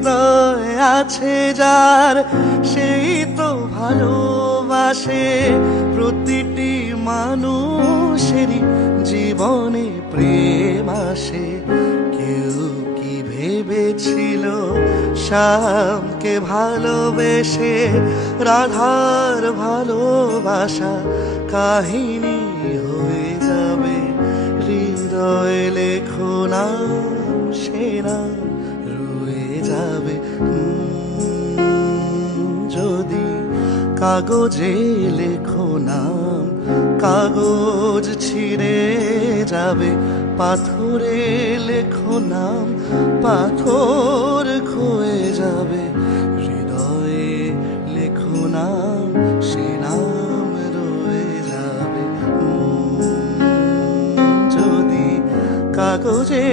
হৃদয় আছে যার, সেই তো ভালোবাসে। প্রতিটি মানুষেরই জীবনে প্রেম আসে। কেউ কি ভেবেছিল শ্যামকে ভালোবেসে রাধার ভালোবাসা কাহিনী হয়ে যাবে। হৃদয়ে লেখো নাম, সে নাম রয়ে যাবে। যদি কাগজে লেখো নাম, কাগজ ছিঁড়ে যাবে। পাথরে লেখো নাম, পাথর ক্ষয়ে যাবে। হৃদয়ে লেখো নাম, সে নাম রয়ে যাবে। যদি কাগজে